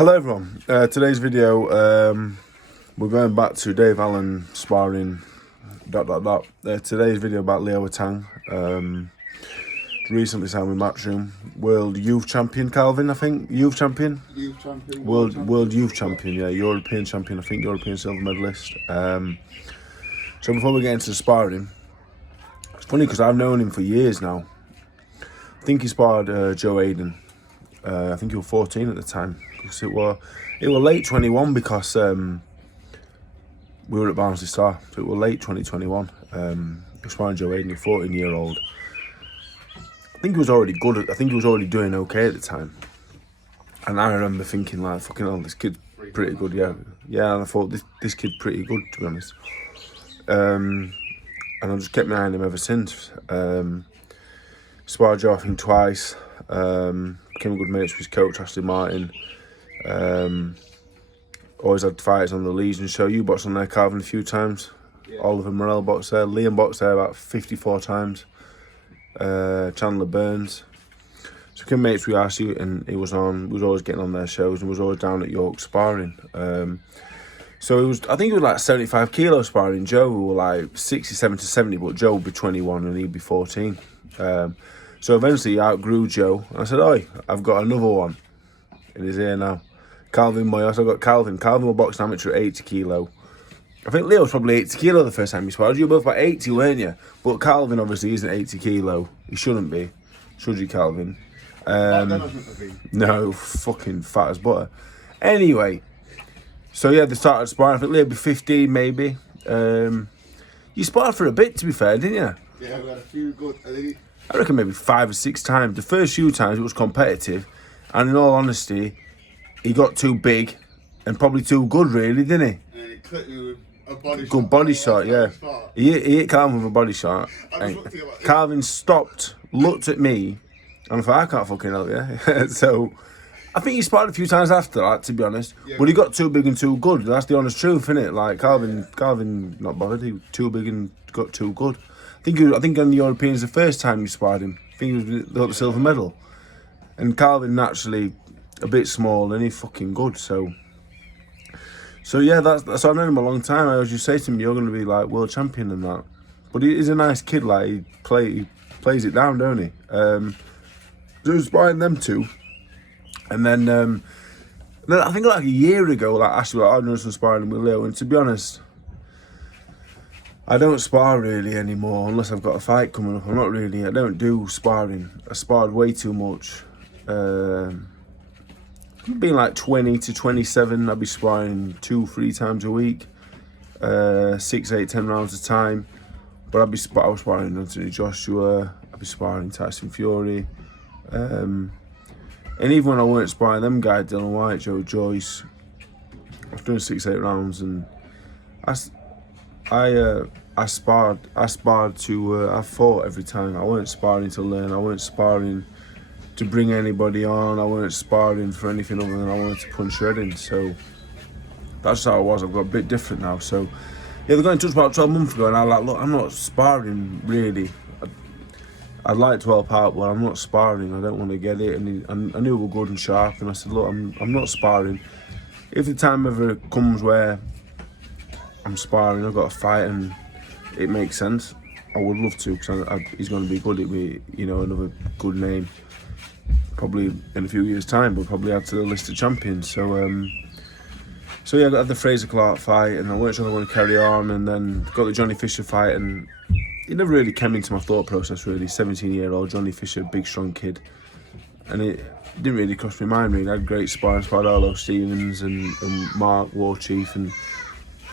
Hello everyone, today's video, we're going back to Dave Allen sparring, today's video about Leo Atang, recently signed with Matchroom, World Youth Champion Calvin, I think, Youth Champion? Youth Champion. World Youth Champion, yeah, European Champion, I think, European Silver Medalist. So before we get into the sparring, it's funny because I've known him for years now. I think he sparred Joe Aiden. I think he was 14 at the time. Because it was late 21 because we were at Barnsley Star. So it was late 2021. He was sparring Joe Aiden, a 14-year-old. I think he was already good. I think he was already doing okay at the time. And I remember thinking, like, fucking hell, this kid's pretty good, yeah. Yeah, and I thought this kid's pretty good, to be honest. And I just kept my eye on him ever since. Sparred Joe, I think, twice. Became good mates with his coach, Ashley Martin. Always had fights on the Legion show. You boxed on there, Calvin, a few times. Yeah. Oliver Morel boxed there. Liam boxed there about 54 times. Chandler Burns. So became mates with Ashley, and he was always getting on their shows and was always down at York sparring. So it was, I think it was like 75 kilo sparring. Joe were like 67 to 70, but Joe would be 21 and he'd be 14. So eventually he outgrew Joe. And I said, oi, I've got another one in his ear now. Calvin Moyos, I've got Calvin. Calvin will box amateur at 80 kilo. I think Leo was probably 80 kilo the first time he sparred. You were both about 80, weren't you? But Calvin obviously isn't 80 kilo. He shouldn't be. Should you, Calvin? No, fucking fat as butter. Anyway, so yeah, they started sparring. I think Leo would be 15 maybe. You sparred for a bit, to be fair, didn't you? Yeah, we had a few good. I reckon maybe 5 or 6 times. The first few times it was competitive, and in all honesty, he got too big and probably too good, really, didn't he? And he clipped me with a body shot. Good body shot, yeah. He hit Calvin with a body shot. And Calvin stopped, looked at me, and I thought, I can't fucking help you. So, I think he sparred a few times after that, to be honest. Yeah, but he got too big and too good. That's the honest truth, isn't it? Like, Calvin not bothered. He was too big and got too good. I think on the Europeans, the first time you sparred him, I think he got the silver medal. And Calvin naturally a bit small and he's fucking good. So yeah, that's I've known him a long time. I always used to say to him, you're going to be like world champion and that. But he's a nice kid. Like he plays it down, don't he? So he was sparring them two, and then I think like a year ago, like Ashley, like, I've done some sparring with Leo, and to be honest, I don't spar really anymore unless I've got a fight coming up. I don't do sparring. I sparred way too much. Being like 20 to 27, I'd be sparring 2-3 times a week. 6, 8, 10 rounds a time. But I was sparring Anthony Joshua, I'd be sparring Tyson Fury. And even when I weren't sparring them guys, Dylan White, Joe Joyce, I was doing 6, 8 rounds, and I fought every time. I weren't sparring to learn. I weren't sparring to bring anybody on. I weren't sparring for anything other than I wanted to punch her head in. So that's how I was. I've got a bit different now. So yeah, they got in touch about 12 months ago, and I was like, look, I'm not sparring really. I'd like to help out, but I'm not sparring. I don't want to get it. And I knew we were good and sharp, and I said, look, I'm not sparring. If the time ever comes where I'm sparring, I've got a fight and it makes sense, I would love to, because he's going to be good. It'd be, another good name. Probably in a few years' time, but probably add to the list of champions. So yeah, I got the Fraser Clark fight, and I weren't sure I want to carry on, and then got the Johnny Fisher fight, and it never really came into my thought process really. 17-year-old Johnny Fisher, big strong kid, and it didn't really cross my mind really. I had great sparring, sparred Arlo Stevens and Mark War Chief, and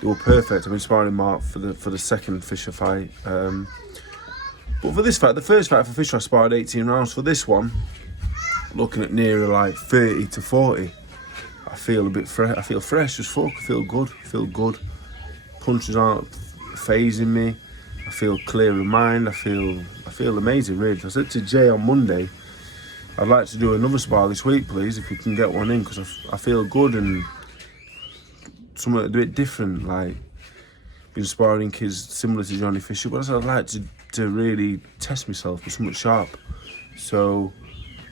they were perfect. I've been sparring Mark for the second Fisher fight. But for this fight, the first fight for Fisher, I sparred 18 rounds. For this one, looking at nearer like 30 to 40, I feel a bit fresh. I feel fresh as fuck. I feel good. Punches aren't phasing me. I feel clear in mind. I feel amazing, really. I said to Jay on Monday, I'd like to do another spar this week, please, if we can get one in, because I feel good and something a bit different. Like, been sparring kids similar to Johnny Fisher, but I said I'd like to really test myself with something sharp. So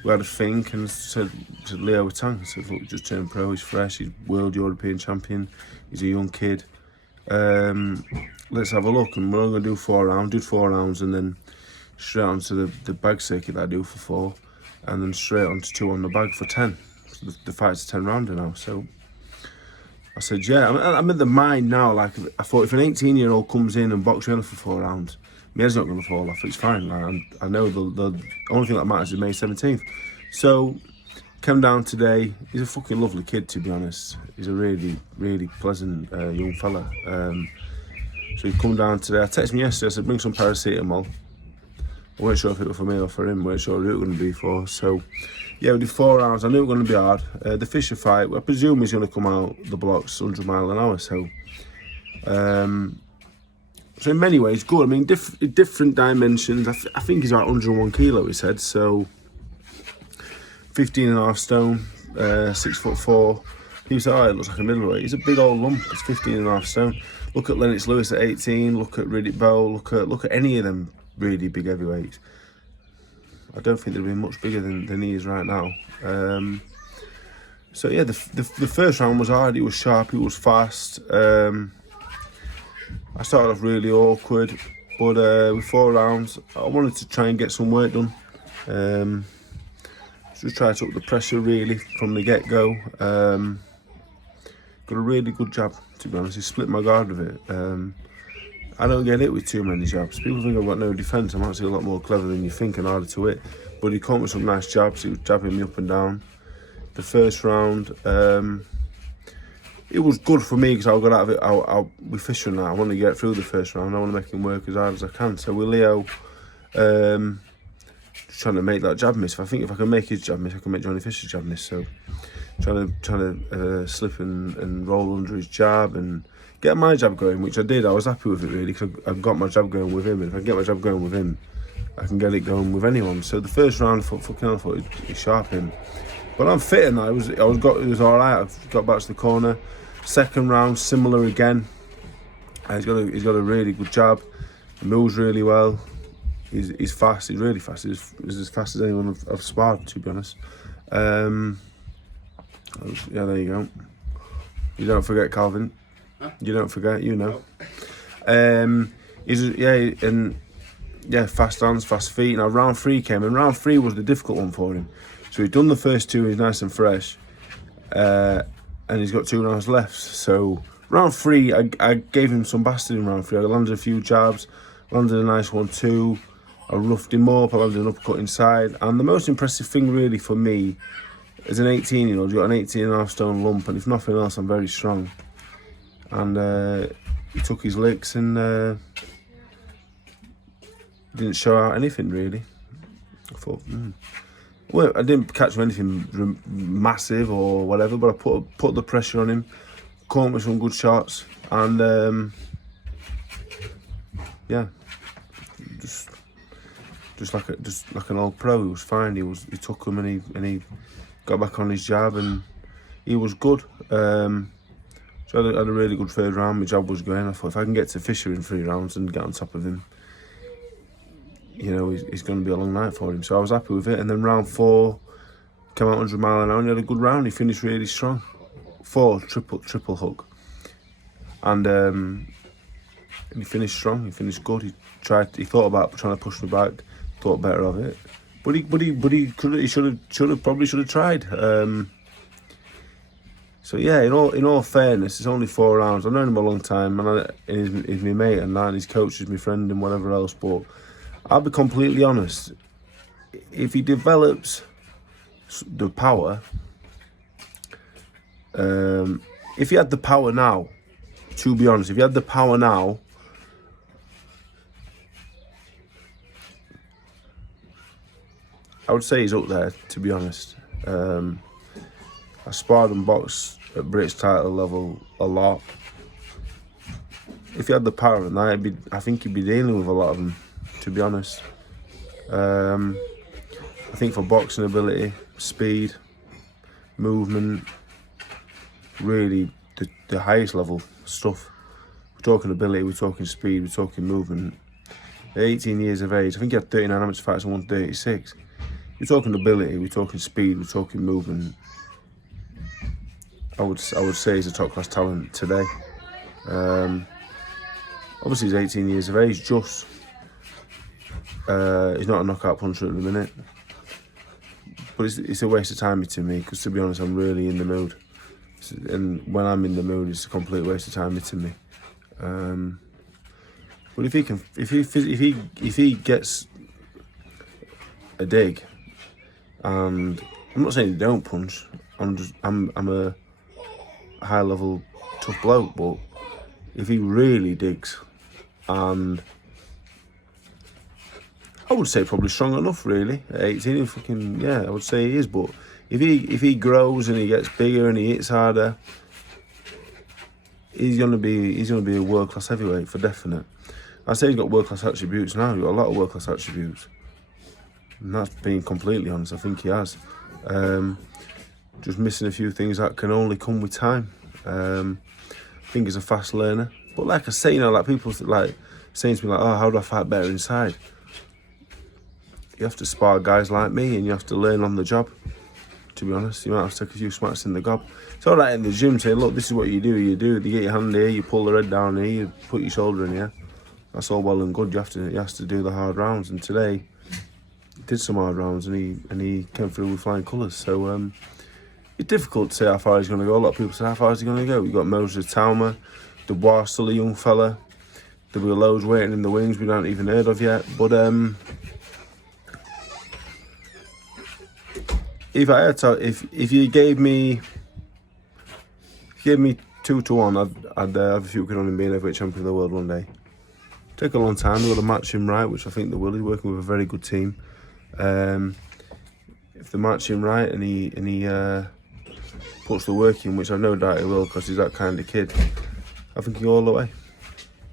we had a think and said Leo Atang. I said, look, just turned pro, he's fresh, he's world European champion, he's a young kid. Let's have a look, and we're only going to do 4 rounds. Did 4 rounds and then straight onto the bag circuit that I do for 4, and then straight onto 2 on the bag for 10. So the fight's a 10 rounder now. So I said, yeah, I'm in the mind now. Like, I thought if an 18-year-old comes in and boxes me for 4 rounds, my head's not going to fall off. It's fine. Like, I know the only thing that matters is May 17th. So came down today. He's a fucking lovely kid, to be honest. He's a really, really pleasant young fella. So he come down today. I texted him yesterday. I said, bring some paracetamol. I weren't sure if it was for me or for him. I weren't sure who it was going to be for. So yeah, we did 4 rounds. I knew it was going to be hard. The Fisher fight, I presume he's going to come out the blocks 100 mile an hour. So so in many ways, good. I mean, different dimensions. I think he's about 101 kilo, he said. So 15.5 stone, 6'4". He said, oh, it looks like a middleweight. He's a big old lump. He's 15.5 stone. Look at Lennox Lewis at 18. Look at Riddick Bowe. Look at any of them really big heavyweights. I don't think they'll be much bigger than he is right now. So yeah, the first round was hard. It was sharp. It was fast. I started off really awkward, but with 4 rounds, I wanted to try and get some work done. Just try to up the pressure really from the get-go. Got a really good jab, to be honest. He split my guard with it. I don't get hit with too many jabs. People think I've got no defence. I'm actually a lot more clever than you think and harder to hit. But he caught me some nice jabs. He was jabbing me up and down. The first round, it was good for me because I got out of it. With Fisher now, I want to get through the first round. I want to make him work as hard as I can. So with Leo, just trying to make that jab miss. I think if I can make his jab miss, I can make Johnny Fisher's jab miss. So trying to slip and roll under his jab and get my jab going, which I did. I was happy with it really because I've got my jab going with him. And if I get my jab going with him, I can get it going with anyone. So the first round, I thought he's sharp him. But I'm fit now. It was all right. I got back to the corner. Second round, similar again. He's got a really good jab. He moves really well. He's fast. He's really fast. He's as fast as anyone I've sparred, to be honest. Yeah, there you go. You don't forget, Calvin. Huh? You don't forget. You know. Fast hands, fast feet. Now round 3 came, and round 3 was the difficult one for him. So he'd done the first 2. He's nice and fresh. And he's got 2 rounds left. So round 3, I gave him some bastard in round 3. I landed a few jabs, landed a nice 1-2. I roughed him up, I landed an uppercut inside. And the most impressive thing really for me, as an 18-year-old, you've got an 18.5 stone lump, and if nothing else, I'm very strong. And he took his licks and didn't show out anything really. I thought, Well, I didn't catch him anything massive or whatever, but I put the pressure on him, caught him with some good shots, and yeah, just like an old pro. He was fine. He took him and he got back on his jab, and he was good. So I had a really good third round. My jab was going. I thought if I can get to Fisher in 3 rounds and get on top of him, you know, he's going to be a long night for him. So I was happy with it. And then round 4, came out 100 mile an hour and he had a good round. He finished really strong. 4 triple hook. And he finished strong. He finished good. He thought about trying to push me back. Thought better of it. But he should have tried. So yeah, in all fairness, it's only 4 rounds. I've known him a long time, and he's my mate and that, and his coach is my friend and whatever else. But I'll be completely honest. If he develops the power, if he had the power now, to be honest, if he had the power now, I would say he's up there, to be honest. I sparred and boxed at British title level a lot. If he had the power and that, I think he'd be dealing with a lot of them, to be honest. I think for boxing ability, speed, movement, really the highest level stuff. We're talking ability, we're talking speed, we're talking movement. At 18 years of age, I think he had 39 amateur fights and 136. we're talking ability, we're talking speed, we're talking movement. I would say he's a top class talent today. Obviously he's 18 years of age. Just he's not a knockout puncher at the minute, but it's a waste of time to me, because to be honest, I'm really in the mood, and when I'm in the mood, it's a complete waste of time to me. But if he gets a dig, and I'm not saying he don't punch, I'm a high level tough bloke, but if he really digs, and I would say probably strong enough, really, at 18, I would say he is. But if he grows and he gets bigger and he hits harder, he's gonna be a world class heavyweight for definite. I say he's got world class attributes now. He's got a lot of world class attributes, and that's being completely honest. I think he has. Just missing a few things that can only come with time. I think he's a fast learner. But like I say, like people like saying to me, like, "Oh, how do I fight better inside?" You have to spar guys like me, and you have to learn on the job. To be honest, you might have to take a few smacks in the gob. It's all right in the gym saying, "Look, this is what you do. You get your hand here, you pull the head down here, you put your shoulder in here." That's all well and good. You have to do the hard rounds, and today he did some hard rounds, and he came through with flying colours. So it's difficult to say how far he's going to go. A lot of people say, how far is he going to go? We've got Moses Talma, Dubois, still a young fella. There'll be loads waiting in the wings we haven't even heard of yet. But if I had to, if you gave me 2-1, I'd have a few quid on him being heavyweight champion of the world one day. Take a long time. They've got to match him right, which I think they will. He's working with a very good team. If they match him right and he puts the work in, which I've no doubt he will, because he's that kind of kid, I think he'll go all the way.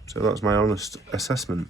So that's my honest assessment.